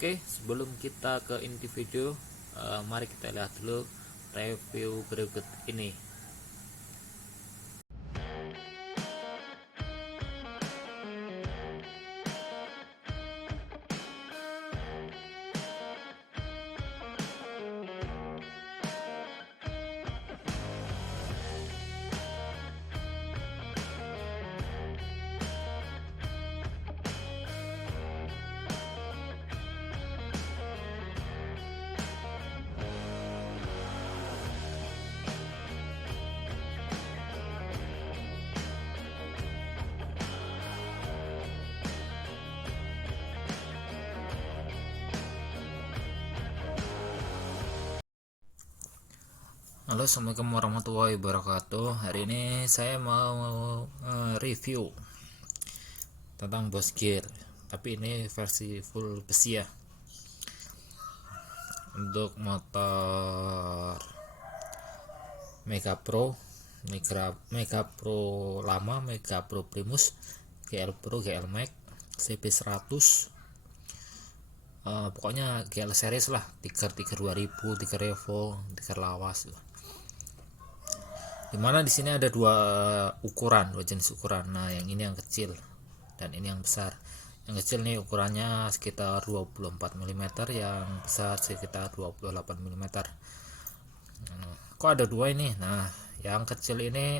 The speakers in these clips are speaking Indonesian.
Oke, sebelum kita ke inti video, mari kita lihat dulu review berikut ini. Halo, assalamualaikum warahmatullahi wabarakatuh. Hari ini saya mau review tentang Boss Gear, tapi ini versi full besi ya. Untuk motor Mega Pro, Mega Pro lama, Mega Pro Primus, GL Pro, GL Max, CB100, pokoknya GL series lah, Tiger 2000, Tiger Evo, Tiger lawas. Dimana di sini ada dua jenis ukuran. Nah, yang ini yang kecil dan ini yang besar. Yang kecil nih ukurannya sekitar 24 mm, yang besar sekitar 28 mm. Kok ada dua ini? Nah, yang kecil ini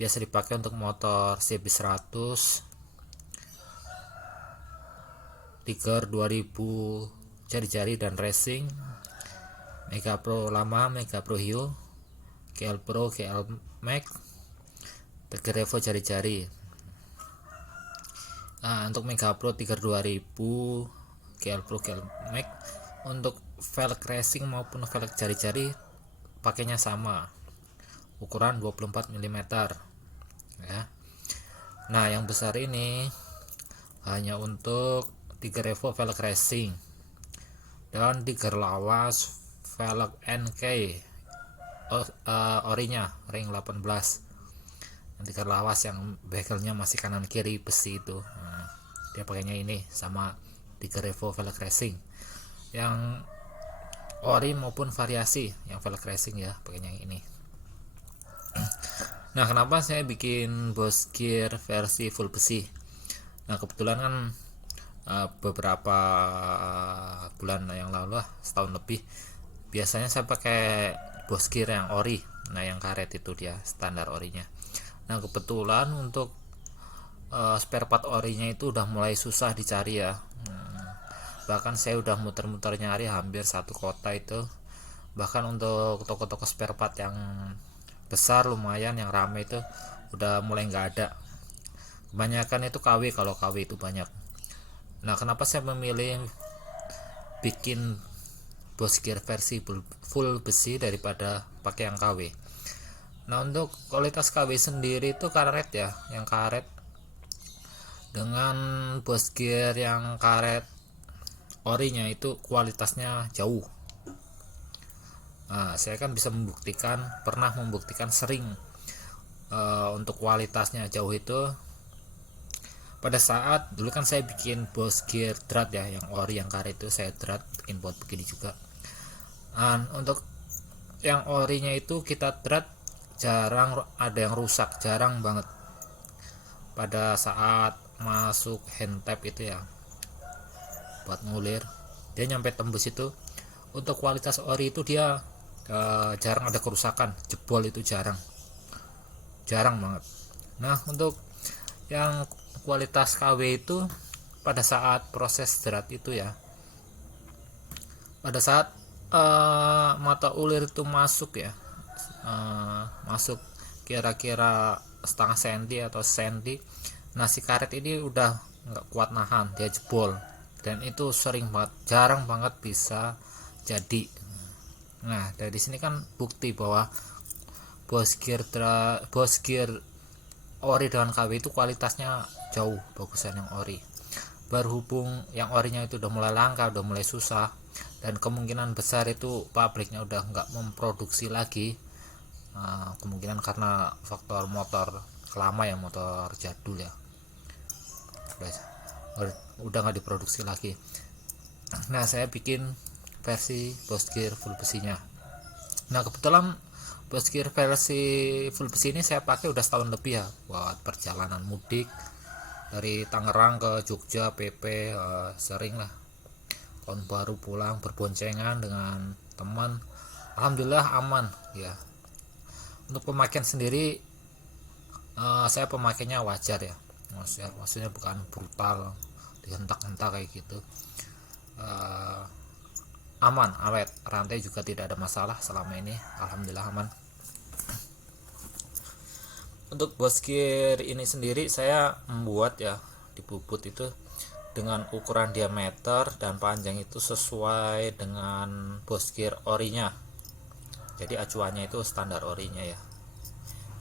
biasa dipakai untuk motor CB100, Tiger 2000 jari-jari dan racing, Mega Pro lama, Mega Pro Hio, GL Pro, GL Max, Tiger Evo jari-jari. Nah, untuk Mega Pro Tiger 2000, GL Pro, GL Max, untuk velg racing maupun velg jari-jari pakainya sama, ukuran 24 mm ya. Nah, yang besar ini hanya untuk Tiger Evo velg racing dan Tiger lawas velg NK orinya ring 18. Nanti Tiger lawas yang bezelnya masih kanan kiri besi itu, nah, dia pakainya ini sama Tiger Evo velg racing yang ori maupun variasi. Yang velg racing ya pakainya yang ini. Nah, kenapa saya bikin Boss Gear versi full besi? Nah, kebetulan kan beberapa bulan yang lalu lah, setahun lebih, biasanya saya pakai Boss Gear yang ori. Nah, yang karet itu dia standar orinya. Nah, kebetulan untuk spare part orinya itu udah mulai susah dicari ya. Bahkan saya udah muter-muter nyari hampir satu kota itu. Bahkan untuk toko-toko spare part yang besar lumayan yang rame itu udah mulai nggak ada. Kebanyakan itu KW, kalau KW itu banyak. Nah, kenapa saya memilih bikin Boss Gear versi full besi daripada pakai yang KW? Nah, untuk kualitas KW sendiri itu karet ya, yang karet dengan Boss Gear yang karet orinya itu kualitasnya jauh. Nah, saya kan bisa pernah membuktikan sering untuk kualitasnya jauh itu pada saat dulu kan saya bikin Boss Gear drat ya, yang ori yang karet itu saya drat bikin buat begini juga. Untuk yang orinya itu kita drat jarang ada yang rusak, jarang banget. Pada saat masuk hand tap itu ya buat ngulir, dia nyampe tembus itu. Untuk kualitas ori itu dia jarang ada kerusakan, jebol itu jarang banget. Nah, untuk yang kualitas KW itu pada saat proses drat itu ya, pada saat mata ulir itu masuk ya, masuk kira-kira setengah senti atau senti. Nah, si karet ini udah nggak kuat nahan, dia jebol, dan itu sering banget, jarang banget bisa jadi. Nah, dari sini kan bukti bahwa Boss Gear ori dengan KW itu kualitasnya jauh bagusan yang ori. Berhubung yang orinya itu udah mulai langka, udah mulai susah, dan kemungkinan besar itu pabriknya udah nggak memproduksi lagi. Kemungkinan karena faktor motor lama ya, motor jadul ya, udah nggak diproduksi lagi. Nah, saya bikin versi bos gear full besinya. Nah, kebetulan bos gear versi full besi ini saya pakai udah setahun lebih ya, buat perjalanan mudik dari Tangerang ke Jogja PP. Sering lah tahun baru pulang berboncengan dengan teman, alhamdulillah aman ya. Untuk pemakaian sendiri, saya pemakainya wajar ya, maksudnya bukan brutal dihentak-hentak kayak gitu. Eh, Aman, awet, rantai juga tidak ada masalah selama ini, alhamdulillah aman. Untuk bos gear ini sendiri saya membuat ya di bubut itu dengan ukuran diameter dan panjang itu sesuai dengan bos gear orinya, jadi acuannya itu standar orinya ya,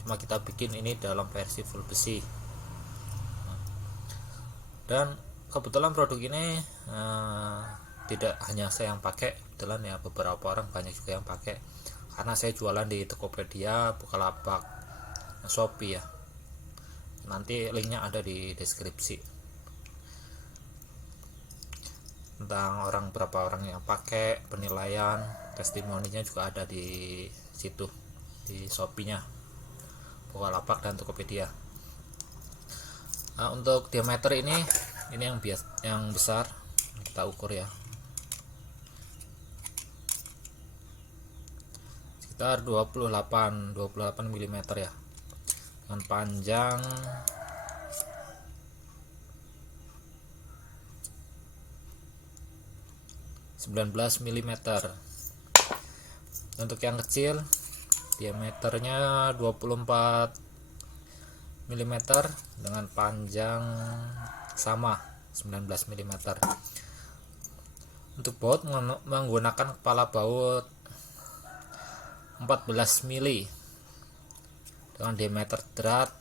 cuma kita bikin ini dalam versi full besi. Dan kebetulan produk ini tidak hanya saya yang pakai, kebetulan ya beberapa orang banyak juga yang pakai, karena saya jualan di Tokopedia, Bukalapak, Shopee ya. Nanti linknya ada di deskripsi, tentang berapa orang yang pakai, penilaian, testimoninya juga ada di situ, di Shopee-nya, Bukalapak dan Tokopedia. Nah, untuk diameter ini yang besar kita ukur ya, sekitar 28 mm ya, dengan panjang 19 mm. Untuk yang kecil diameternya 24 mm dengan panjang sama 19 mm. Untuk baut menggunakan kepala baut 14 mili dengan diameter drat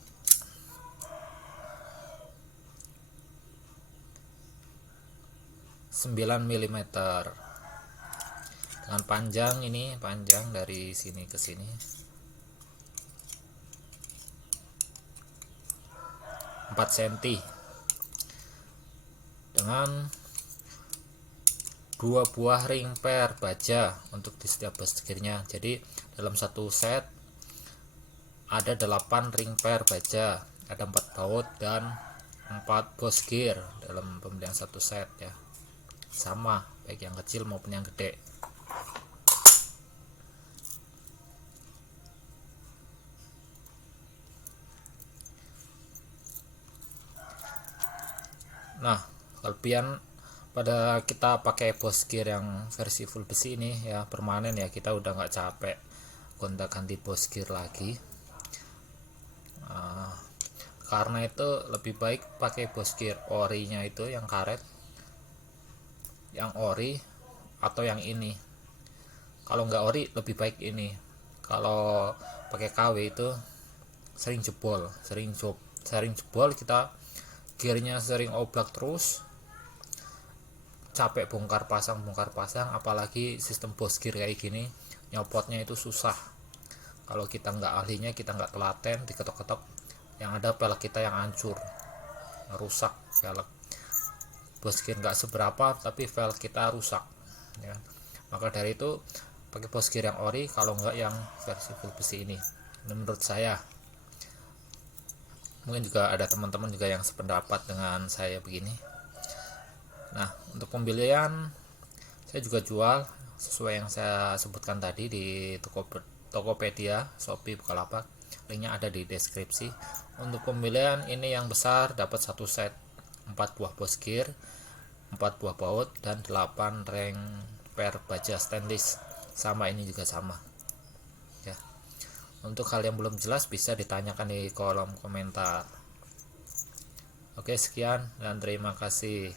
9 mm dengan panjang dari sini ke sini 4 cm, dengan 2 buah ring per baja untuk di setiap bos gearnya. Jadi dalam satu set ada 8 ring per baja, ada 4 baut dan 4 bos gear dalam pembelian satu set ya, sama baik yang kecil maupun yang gede. Nah, kelebihan pada kita pakai bos gear yang versi full besi ini ya, permanen ya, kita udah nggak capek gonta ganti bos gear lagi. Karena itu lebih baik pakai bos gear orinya itu yang karet, yang ori atau yang ini. Kalau nggak ori lebih baik ini. Kalau pakai KW itu sering jebol, kita gearnya sering oblak terus, capek bongkar pasang, apalagi sistem bos gear kayak gini nyopotnya itu susah. Kalau kita nggak ahlinya, kita nggak telaten, diketok-ketok, yang ada pelek kita yang hancur, rusak pelek. Bos gear nggak seberapa tapi velg kita rusak ya. Maka dari itu pakai bos gear yang ori, kalau nggak yang versi full besi ini menurut saya. Mungkin juga ada teman-teman juga yang sependapat dengan saya begini. Nah, untuk pembelian saya juga jual sesuai yang saya sebutkan tadi di Tokopedia, Shopee, Bukalapak. Linknya ada di deskripsi. Untuk pembelian ini yang besar dapat satu set 4 buah bos gear, 4 buah baut, dan 8 ring per baja stainless. Sama, ini juga sama ya. Untuk hal yang belum jelas bisa ditanyakan di kolom komentar. Oke, sekian dan terima kasih.